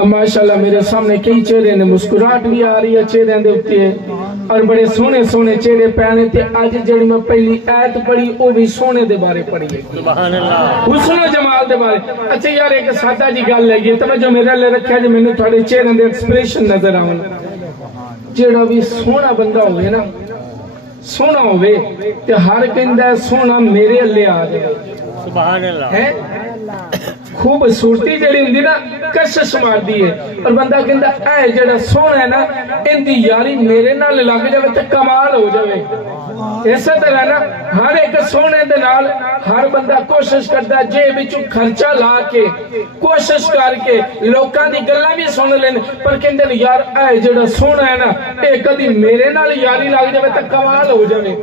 اب ماشاءاللہ میرے سامنے کئی چہرے نے مسکراہٹ بھی آ رہی ہے چہرے دے اوتے اور بڑے سونے سونے چہرے پہنے تے اج جڑی میں پہلی آیت پڑھی او بھی سونے دے بارے پڑھی ہے سبحان اللہ حسن و جمال دے بارے اچھا یار ایک سادہ جی گل ہے توجہ میرے لے رکھیا جے مینوں تھوڑے چہرے دے ایکسپریشن نظر آون جڑا بھی سونا بندہ ہوئے نا سونا ہوئے تے ہر کہندا ہے سونا میرے اللہ آ جائے سبحان اللہ ہے خوبصورتی جڑی ہوندی نا کشش مار دی ہے اور بندہ کہندا اے جڑا سونا ہے نا ان دی یاری میرے نال لگ جاوے تے کمال ہو جاوے ایسا طرح نا ہر ایک سونے دے نال ہر بندہ کوشش کرتا جے وچوں خرچہ لا کے کوشش کر کے لوکاں دی گلاں بھی سن لین پر کہندے نے یار اے جڑا سونا ہے نا اے کدی میرے نال یاری لگ جاوے تے کمال ہو جاوے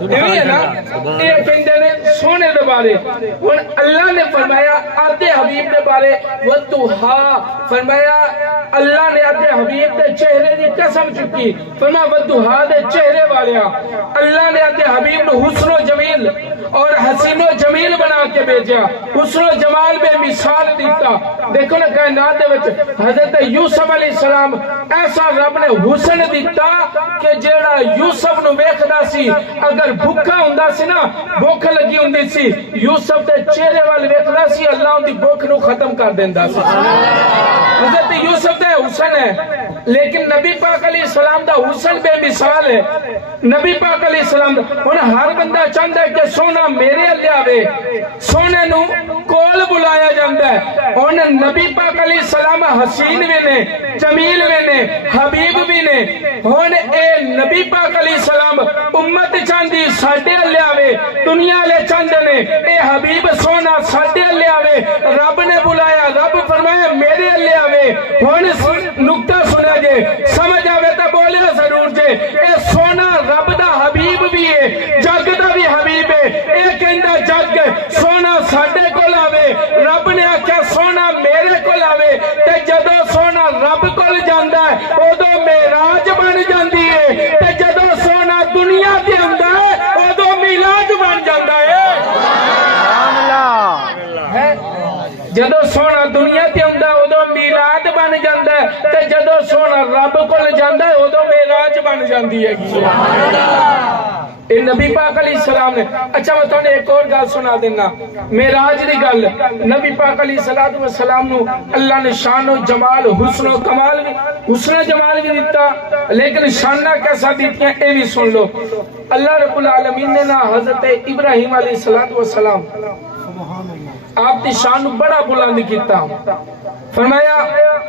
ہے نا یہ کہندے نے سونے دے بارے ہن اللہ نے فرمایا آدھے حبیب دے بارے وَدُّہَا فرمایا اللہ نے آدھے حبیب دے چہرے دی قسم چکی فرمایا وَدُّہَا دے چہرے والیا اللہ نے آدھے حبیب نو حسن و جمیل اور حسین و جمیل بنا کے بھیجا حسن و جمال بے مثال دیتا دیکھو نا کائنات دے وچ حضرت یوسف علیہ السلام ایسا رب نے حسن دیتا کہ جیڑا یوسف نو ویکھدا سی اگر بھوکا ہوندا سی نا بھوک لگی ہوندی سی یوسف دے چہرے وال ویکھدا سی اللہ ان دی بھوک نو ختم کر دیندا سی حضرت یوسف دے حسن ہے لیکن نبی پاک علیہ السلام دا حسن بے مثال ہے نبی پاک علیہ السلام دا ہن ہر بندہ چاہندا ہے کہ سونا میرے اللہ آوے سونے نو کول بلایا جاندا ہے ہن نبی پاک علیہ السلام حسین بھی نے جمیل بھی نے حبیب بھی نے ہن اے نبی پاک علیہ السلام امت چاہندی ساڈے اللہ آوے دنیا والے چاہندے نے اے حبیب سونا ساڈے اللہ آوے رب نے بلایا رب فرمایا میرے اللہ آوے ہن نقطہ سنیا جے سمجھ آوے تے بولیا ضرور جے اے سونا رب دا حبیب بھی ہے جگ دا بھی حبیب ہے اے کہندا جگ سونا ساڈے کول آوے رب نے آکھیا سونا میرے کول آوے تے جدوں سونا رب کول جاندا ہے اودوں معراج بن جاندی ہے تے جدوں سونا دنیا تے ہوندا ہے اودوں میلاد بن جاندا ہے سبحان اللہ ہے جدوں سونا دنیا تے ہوندا اودوں میلاد بن جاندا ہے تے جدوں سونا رب کول جاندا ہے اودوں معراج بن جاندی ہے سبحان اللہ اے نبی پاک علیہ السلام نے اچھا میں تھوڑے ایک اور گل سنا دینا معراج دی گل نبی پاک علیہ السلام نو اللہ نے شان و جمال حسن و کمال بھی حسن و جمال بھی دیتا لیکن شانہ کیسا دیتیاں اے بھی سن لو اللہ رب العالمین نے نا حضرت ابراہیم علیہ السلام آپ دی شان بڑا بلند کیتا فرمایا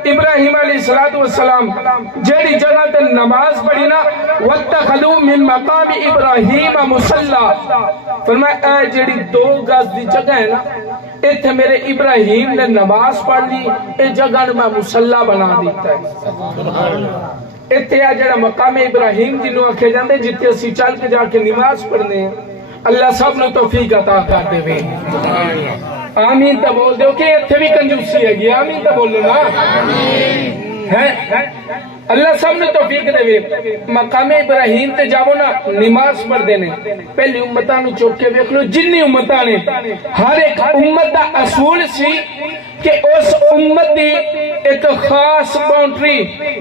ابراہیم علیہ السلام جیڑی جگہ تے نماز پڑھی نا وَاتَّخَذُوا مِن مَقَامِ إِبْرَاهِيمَ مُصَلَّى فرمایا اے جیڑی 2 گز دی جگہ ہے نا ایتھے میرے ابراہیم نے نماز پڑھ لی اے جگہ نے میں مصلی بنا دیتا ہے ایتھے آ جڑا مقام ابراہیم جنوں آکھے جاندے جتے اسی چل کے جا کے نماز پڑھنے ہیں اللہ سب نے توفیق عطا کر دے وے آمین تا بول دیو کہ اتھے بھی کنجوسی ہے گی آمین تا بولو نا اللہ سب نے توفیق دے وے مقام ابراہیم تے جاؤ نا نماز پڑھ دینے پہلی امتاں نو چوک کے دیکھ لو جنی امتاں نے ہر ایک امت دا اصول سی کہ اس امت دی ایک خاص باؤنڈری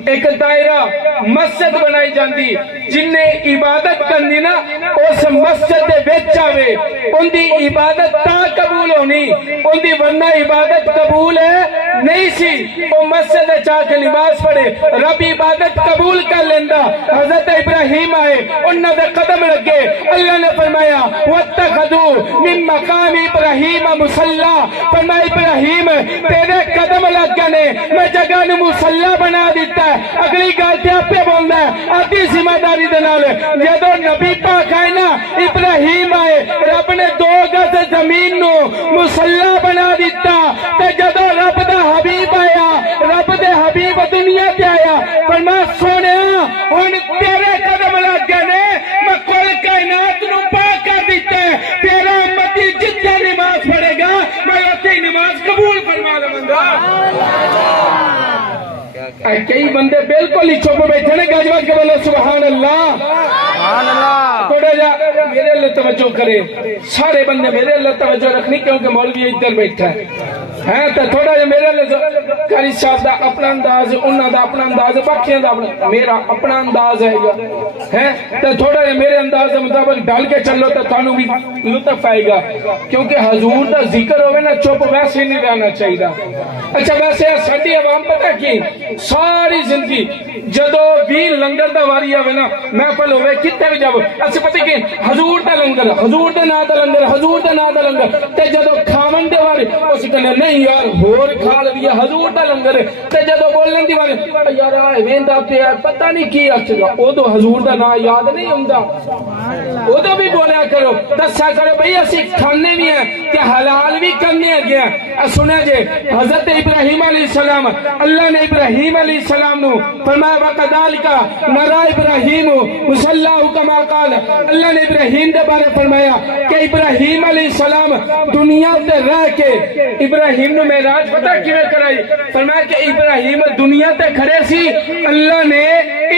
ایک دائرہ مسجد بنائی جاندی جن نے عبادت کرنی نا اس مسجد دے وچ آوے ان دی عبادت تا قبول ہونی ان دی ورنہ عبادت قبول ہے نہیں سی وہ مسجد چاہ کے نماز پڑھے رب عبادت قبول کر لیندا حضرت ابراہیم آئے انہاں دے قدم لگے اللہ نے فرمایا وَاتَّخَذُوا مِن مَقَامِ إِبْرَاهِيمَ مُصَلَّى فرمایا ابراہیم تیرے قدم لگ گنے میں جگہ نو مصلی بنا دیتا ہے اگلی گل تے آپ بولنا ہے آدھی ذمہ داری دے نال جدوں نبی پاک آئے نا ابراہیم آئے رب نے 2 گز زمین نو مصلی بنا دیتا تے جدوں رب دا حبیب آیا رب دے حبیب دنیا تے آیا فرمایا سونیا ہن تیرے قدم لگ گنے میں کل کائنات نو پاک کر دیتا ہے تیرا امتی جتنا نماز پڑھے گا میں اوتھے نماز قبول فرما لوں گا کئی بندے بالکل ہی چپ بیٹھے نے گج بج کے بولو سبحان اللہ سبحان اللہ تھوڑا جا میرے اللہ توجہ کرے سارے بندے میرے اللہ توجہ رکھنی کیونکہ مولوی ادھر بیٹھا ہے تو تھوڑا جا میرے اللہ قاری صاحب دا اپنا انداز ہے، انہاں دا اپنا انداز ہے، باقیاں دا اپنا، میرا اپنا انداز ہے گا ہے تو تھوڑا جہا میرے انداز کے مطابق ڈال کے چلو تو تھانوں بھی لطف آئے گا، کیونکہ حضور دا ذکر ہوئے نا چپ ویسے نہیں رہنا چاہیے۔ اچھا ویسے ساڈی عوام پتہ کی ساری زندگی جدو بھی لنگر دا واری آوے نا محفل ہوئے کتے بھی جاؤ اچھا پتہ کی حضور دا لنگر، حضور دا نا دا لنگر، حضور دا نا دا لنگر، تے جدو کھاون دے واری اسی کہنے نہیں یار ہور کھا لیا حضور دا لنگر، تے جدو بولن دی واری یار آئے ویندا پیا پتہ نہیں کی اچھا او تو حضور دا نا یاد نہیں ہوندا، او تو بھی بولیا کرو دسا کرو بھئی اسی کھانے بھی ہیں کہ حلال بھی کرنے گیا۔ سنے جے حضرت ابراہیم علیہ السلام، اللہ نے ابراہیم علیہ السلام نو فرمایا وَقَذَلِكَ نَرَى إِبْرَاهِيمُ مُصَلَّاهُ كَمَا قَالَ، اللہ نے ابراہیم دے بارے فرمایا کہ ابراہیم علیہ السلام دنیا تے رہ کے ابراہیم نو معراج پتہ کیویں کرائی، فرمایا کہ ابراہیم دنیا تے کھڑے سی، اللہ نے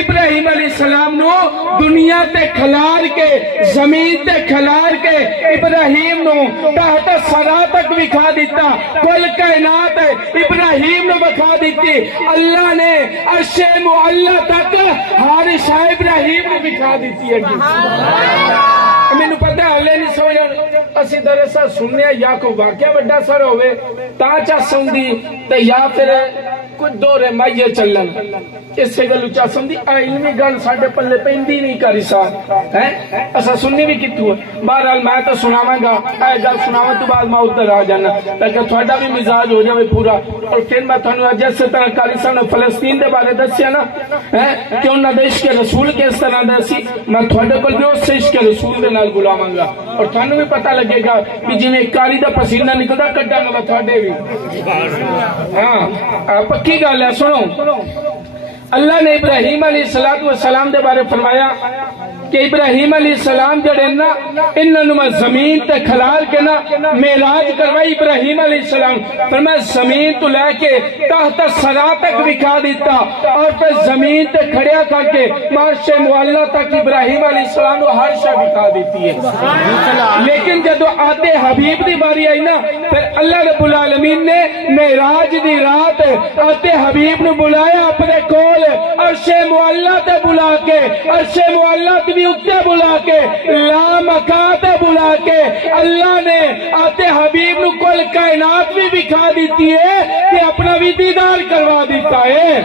ابراہیم علیہ السلام نو دنیا تے کھلار کے زمین تے کھلار کے ابراہیم نو تحت سرا تک بکھا دیتا، کل کائنات ابراہیم نو بکھا دیتی، اللہ نے عرش معلی تک ہر شے ابراہیم نو بکھا دیتی ہے۔ مینوں پتہ ہے ہلے نہیں سمجھ اسی دراصل سننے یا کوئی واقعہ بڑا سر ہوئے تا چا سمجھی تے یا پھر کوئی دور مائیے چلن اس سے گل اچھا سمجھی علمی گل ساڈے پلے پیندی نہیں کری صاحب ہیں اسا سننی بھی کتوں ہے۔ بہرحال میں تو سناواں گا اے گل سناواں تو بعد میں ادھر آ جانا تاکہ تھوڑا بھی مزاج ہو جائے پورا، اور پھر میں تھانوں جس طرح قاری صاحب نے فلسطین دے بارے دسیا نا کہ انہاں دے عشق رسول کس طرح دا سی، میں تھوڑے کول بھی اس عشق رسول دے نال بلاواں گا اور تھانوں بھی پتہ لگے گا کہ جویں قاری دا پسینہ نکلدا کڈاں گا تھوڑے بھی۔ ہاں پکی گل ہے سنو، اللہ نے ابراہیم علیہ السلام دے بارے فرمایا کہ ابراہیم علیہ السلام جڑے نا انہوں میں زمین تے کھلار کے نا معراج کروائی ابراہیم علیہ السلام، فرمایا زمین تو لے کے تحت سرا تک بکھا دیتا اور پھر زمین تے کھڑیا کر کے عرش معلی تک ابراہیم علیہ السلام کو ہر شے بکھا دیتی ہے۔ لیکن جدو آتے حبیب دی باری آئی نا پھر اللہ رب العالمین نے معراج دی رات آتے حبیب نے بلایا اپنے کول عرش معلی تے بلا کے، عرش معلی بھی اتے بلا کے، لا مکان تے بلا کے اللہ نے آتے حبیب نو کل کائنات بھی بکھا دیتی ہے کہ اپنا بھی دیدار کروا دیتا ہے۔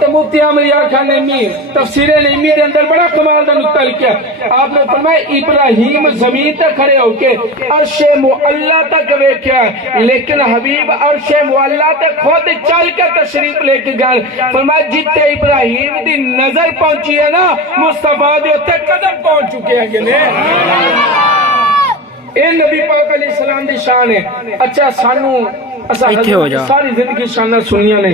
تو مفتی احمد یار خان نعیمی تفسیر نعیمی دے اندر بڑا کمال دا نقطہ لکھا، آپ نے فرمایا ابراہیم زمین تے کھڑے ہو کے عرش معلی تک ویکھیا لیکن حبیب عرش معلی تے خود چل کے تشریف لے کے گئے، فرمایا جتے ابراہیم دی نظر پہنچی ہے نا مصطفیٰ دے اوتے قدم پہنچ چکے ہیں گلے۔ اے نبی پاک علیہ السلام دی شان ہے۔ اچھا سانو ساری زندگی شانہ سنیاں نے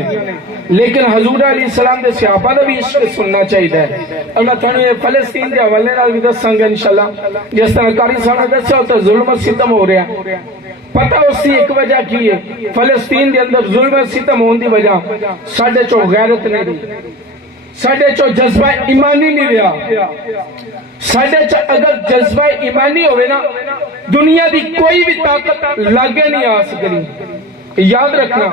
لیکن حضور علیہ السلام دے صحابہ دا بھی عشق سننا چاہیے ہے، اور میں تھانوں یہ فلسطین دے حوالے نال بھی دساں گا انشاءاللہ جس طرح قاری صاحب نے دسیا ہوتا ظلم و ستم ہو رہا ہے۔ پتہ اس کی ایک وجہ کی ہے فلسطین دے اندر ظلم و ستم ہون دی وجہ ساڈے چو غیرت نہیں رہی، ساڈے چو جذبہ ایمانی نہیں رہا، ساڈے چو اگر جذبہ ایمانی ہوئے نا دنیا دی کوئی بھی طاقت لاگے نہیں آ سکتی۔ یاد رکھنا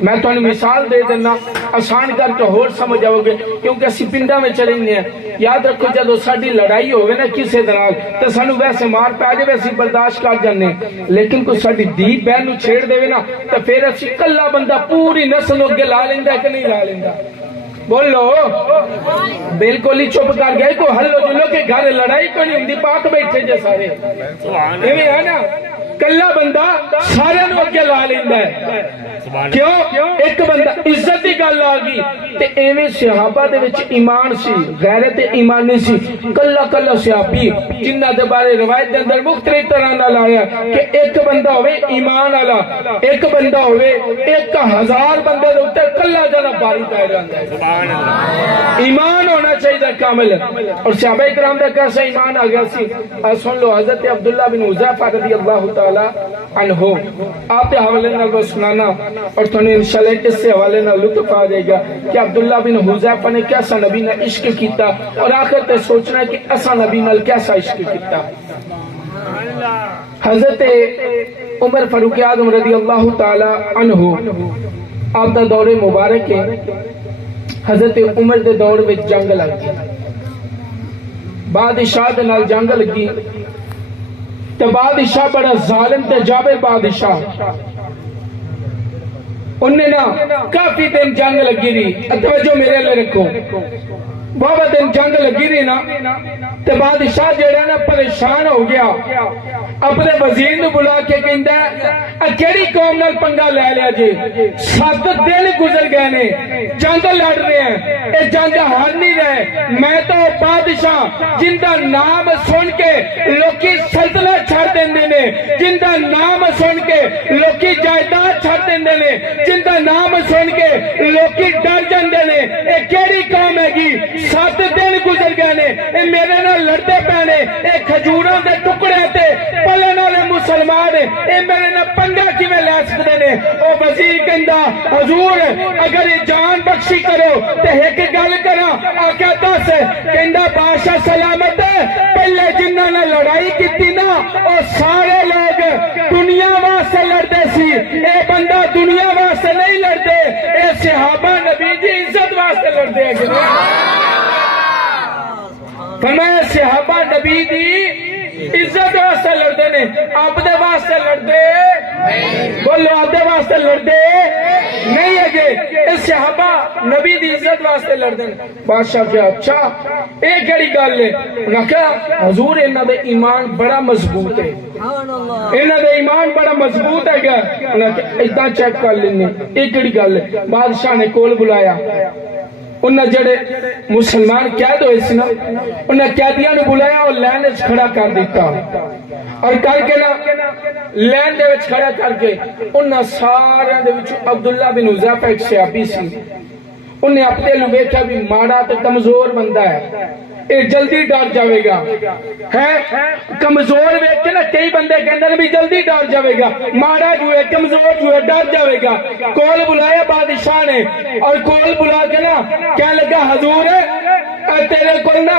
میں تو مثال دے دینا آسان کر کے ہور سمجھ آؤ گے کیونکہ اسی پنڈا میں چلیں گے۔ یاد رکھو جدو ساڈی لڑائی ہوگی نا کسے دنال تو سانو ویسے مار پہ جائے ویسے برداشت کر جانے، لیکن کوئی ساڈی دی بہن نو چھیڑ دے نا تو پھر اسی کلا بندہ پوری نسل اگے لا لیندا کہ نہیں لا لیندا؟ بولو بالکل ہی چپ کر گئے کو ہلو جلو کے گھر لڑائی کو نہیں ہوندی پاک بیٹھے جے سارے ایویں ہے نا، کلا بندہ سارے نو اگے لا لیندا ہے کیوں؟ ایک بندہ عزت دی گل آ گئی تے ایویں صحابہ دے وچ ایمان سی، غیرت ایمانی سی، کلا کلا صحابی جنہاں دے بارے روایت دے اندر مختلف طرح نال آیا کہ ایک بندہ ہوے ایمان والا، ایک بندہ ہوے 1000 بندے دے اوپر کلا جنا باری پے جاندا ہے۔ سبحان اللہ، ایمان ہونا چاہیے کامل۔ اور صحابہ کرام دا کیسا ایمان آ گیا سی سن لو، حضرت عبداللہ بن حذیفہ رضی اللہ تعالی عنہ آپ کے حوالے نال وہ سنانا اور تمہیں انشاءاللہ اس سے حوالے نال لطف آ جائے گا کہ عبداللہ بن حذیفہ نے کیسا نبی نے عشق کیتا اور آخر تے سوچنا کہ اسا نبی نال کیسا عشق کیتا۔ حضرت عمر فاروق اعظم رضی اللہ تعالی عنہ آپ دا دور مبارک ہے حضرت عمر دے دور میں جنگ لگ گئی بادشاہ دے نال جنگ لگی تے بادشاہ بڑا ظالم تے جابر بادشاہ انہیں نا کافی دن جنگ لگی رہی توجہ میرے لئے رکھو بابا دن جنگ لگی رہی نا تے بادشاہ جڑا نا پریشان ہو گیا اپنے وزیر نے بلا کے کہندا ہے کیڑی قوم نال پنگا لے لیا جی 7 دن گزر گئے نے جنگ لڑ رہے ہیں اے جنگ ہار نہیں رہے میں تو بادشاہ جن دا نام سن کے لوکی سلطنت چھڑ دیندے نے جن دا نام سن کے لوکی جائیداد چھڑ دیندے نے جن دا نام سن کے لوکی ڈر جاندے نے اے کیڑی قوم ہے گی 7 دن گزر گئے نے اے میرے نال لڑتے پینے اے کھجوراں دے ٹکڑے تے پلن والے مسلمان اے میرے نال پنگا کیویں لے سکدے نے او وزیر کہندا حضور اگر یہ جان بخشی کرو تے ایک گل کراں آقا دس کہندا بادشاہ سلامت پہلے جنہاں نے لڑائی کیتی نا او سارے لوگ دنیا واسطے لڑدے سی اے بندہ دنیا واسطے نہیں لڑدے اے صحابہ نبی دی عزت واسطے لڑدے ہیں فرمایا صحابہ نبی دی عزت واسطے لڑدے نے آپ دے واسطے لڑدے بولو آپ دے واسطے لڑدے نہیں ہے کہ اس صحابہ نبی دی عزت واسطے لڑدے نے بادشاہ کیا اچھا ایک کڑی گل ہے انہاں کہا حضور انہاں دے ایمان بڑا مضبوط ہے انہاں دے ایمان بڑا مضبوط ہے گا انہاں کہا اتنا چیک کر لینے ایک کڑی گل ہے بادشاہ نے کول بلایا انہاں جڑے مسلمان قید ہوئے سی نا انہاں قیدیاں نے بلایا اور لین وچ کھڑا کر دیتا اور کر کے نا لین دے وچ کھڑا کر کے انہاں سارے دے وچ عبداللہ بن حذیفہ ایک صحابی سی انہیں اپنے لو ویکھیا بھی ماڑا تے کمزور بندہ ہے اے جلدی ڈر جاوے گا ہے کمزور ویکھ کے نا کئی بندے کہندے نے بھی جلدی ڈر جاوے گا ماڑا جو ہے کمزور جو ہے ڈر جاوے گا کول بلایا بادشاہ نے اور کول بلا کے نا کہنے لگا حضور تیرے کول نا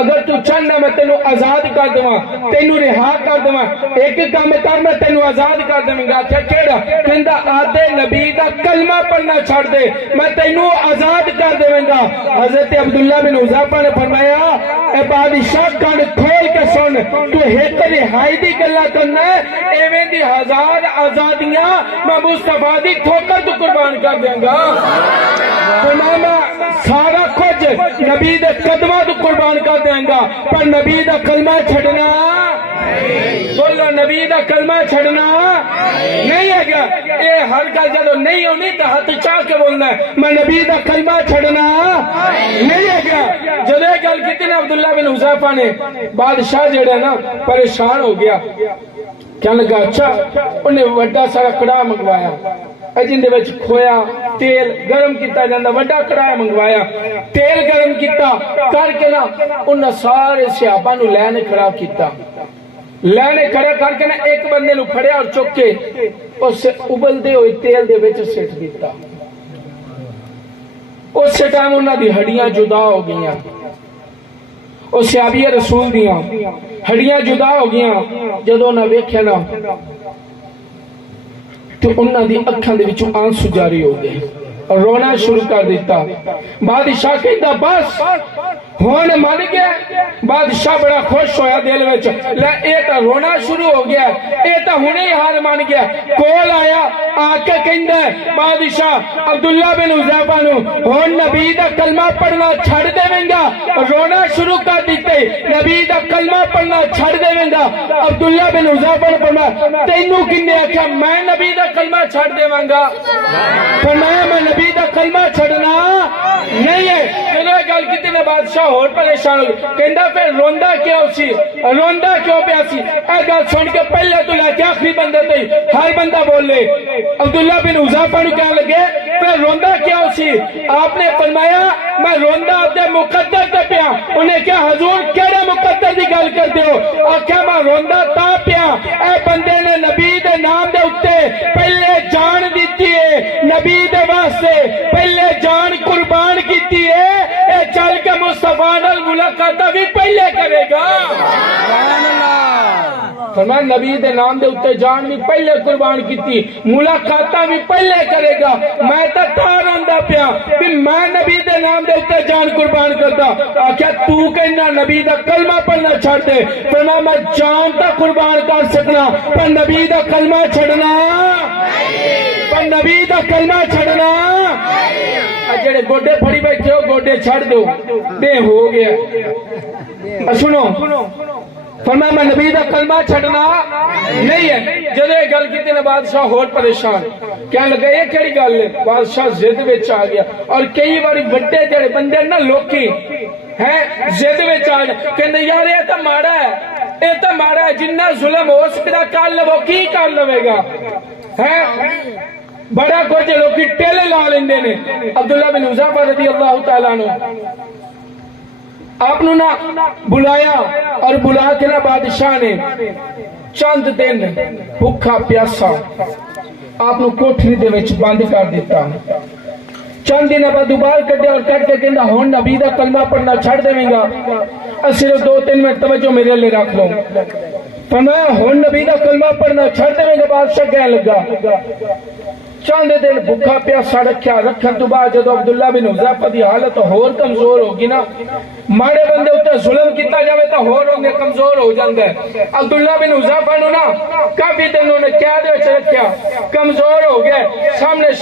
اگر تو چاہنا میں تینوں آزاد کر دواں تینوں رہا کر دواں ایک کام کر میں تینوں آزاد کر دواں گا کیا کیڑا کہندا آدھے نبی دا کلمہ پڑھنا چھڑ دے میں تینوں آزاد کر دواں گا حضرت عبداللہ بن حذیفہ نے فرمایا اے بادشاہ کان کھول کے سن تو ایک رہائی دی گلاں کرنا ہے ایویں دی 1000 آزادیاں میں مصطفیٰ دی ٹھوکر تو قربان کر دیاں گا فرمایا سارا کچھ نبی دے قدمہ تو قربان کر دیاں گا پر نبی دا کلمہ چھڑنا بولو نبی دا کلمہ چھڑنا نہیں ہے گا اے ہر گل جدو نہیں ہونی تو ہاتھ چاہ کے بولنا ہے میں نبی دا کلمہ چھڑنا نہیں ہے گا جدو گل کیتی نا عبداللہ بن حذیفہ نے بادشاہ جڑا نا پریشان ہو گیا کہنے لگا اچھا انہیں وڈا سارا کڑاہ منگوایا جن دے وچ کھویا تیل گرم کیتا جاندا وڈا کڑاہ منگوایا تیل گرم کیتا کر کے نا انہاں سارے صحابہ نو لینے کھڑا کیتا لینے کھڑا کر کے نا ایک بندے نو پھڑیا اور چک کے اس ابلدے ہوئے تیل دے وچ سٹ دیتا اس ٹائم انہاں دی ہڈیاں جدا ہو گئیاں اور صحابی رسول دیاں ہڈیاں جدا ہو گئیاں جدوں نہ ویکھیا نا تو انہاں دی اکھاں دے وچوں آنسو جاری ہو گئے اور رونا شروع کر دیتا بادشاہ کہتا بس ہون مان گیا بادشاہ بڑا خوش ہویا دل وچ لے اے تا رونا شروع ہو گیا اے تا ہنے ہی ہار مان گیا کول آیا آ کے کہندا ہے بادشاہ عبداللہ بن حذیفہ نو ہن نبی دا کلمہ پڑھنا چھڑ دیویں گا رونا شروع کر دیتے نبی دا کلمہ پڑھنا چھڑ دیویں گا عبداللہ بن حذیفہ نے فرمایا تینوں کنے آکھیا میں نبی دا کلمہ چھڑ دیواں گا فرمایا میں نبی دا کلمہ چھڑنا نہیں ہے چلو گل کیتی نے بادشاہ اور پریشان ہو کہندا پھر روندا کیوں سی روندا کیوں پیا سی اے گل سن کے پہلے تو لے کے آخری بندے تے ہر بندہ بولے عبداللہ بن حذیفہ نو کہنے لگے پھر روندا کیوں سی آپ نے فرمایا میں روندا اپنے مقدر تے پیا انہیں کہا حضور کیڑے مقدر دی گل کردے ہو آکھیا میں روندا تا پیا اے بندے نے نبی دے نام دے اوتے پہلے جان دتی ہے نبی دے واسطے پہلے جان قربان کیتی ہے اے چل کے مصطفیٰ نال ملاقات بھی پہلے کرے گا فرمایا نبی دے نام دے اتنے جان بھی پہلے قربان کیتی ملاقاتاں بھی پہلے کرے گا میں تا تار آندا پیا کہ میں نبی دے نام دے اتنے جان قربان کردا آکھیا تو کہنا نبی دا کلمہ پڑھنا چھڑ دے فرمایا میں جان تا قربان کر سکنا پر نبی دا کلمہ چھڑنا پر نبی دا کلمہ چھڑنا جڑے گوڈے پھڑی بیٹھے ہو گوڈے چھڑ دو دے ہو گیا سنو فرمایا میں نبی دا کلمہ چھڑنا نہیں ہے جدو یہ گل کی نا بادشاہ اور پریشان کہنے لگا یہ کیڑی گل ہے بادشاہ زد وچ آ گیا اور کئی باری بڑے جڑے بندے نا لوکی ہیں زد وچ آ گیا کہنے یار یہ تو ماڑا ہے یہ تو ماڑا ہے جنہ ظلم ہو سکتا کر لو کی کر لوے گا ہیں بڑا کچھ لوگ ٹیلے لا لیندے نے عبداللہ بن حذیفہ رضی اللہ تعالیٰ عنہ آپ نو نا بلایا اور بلا کے نا بادشاہ نے چند دن بھوکا پیاسا آپ نو کوٹھری دے وچ بند کر دیتا چند دن بعد دوبارہ کٹے اور کر کے کہندا ہن نبی دا کلمہ پڑھنا چھڑ دیویں گا صرف 2-3 منٹ توجہ میرے لیے رکھ لو فرمایا ہن نبی دا کلمہ پڑھنا چھڑ دیویں گا بادشاہ کہنے لگا چند دن بھوکا پیاسا رکھیا رکھن تو بعد جدو عبداللہ بن حذیفہ دی حالت ہور کمزور ہوگی نا ماڑے بندے اتنے ظلم کیتا جاوے تو ہور ہوگے کمزور ہو جاندے عبداللہ بن حذیفہ نو نا کافی دن انہوں نے قید وچ رکھیا کمزور ہو گئے سامنے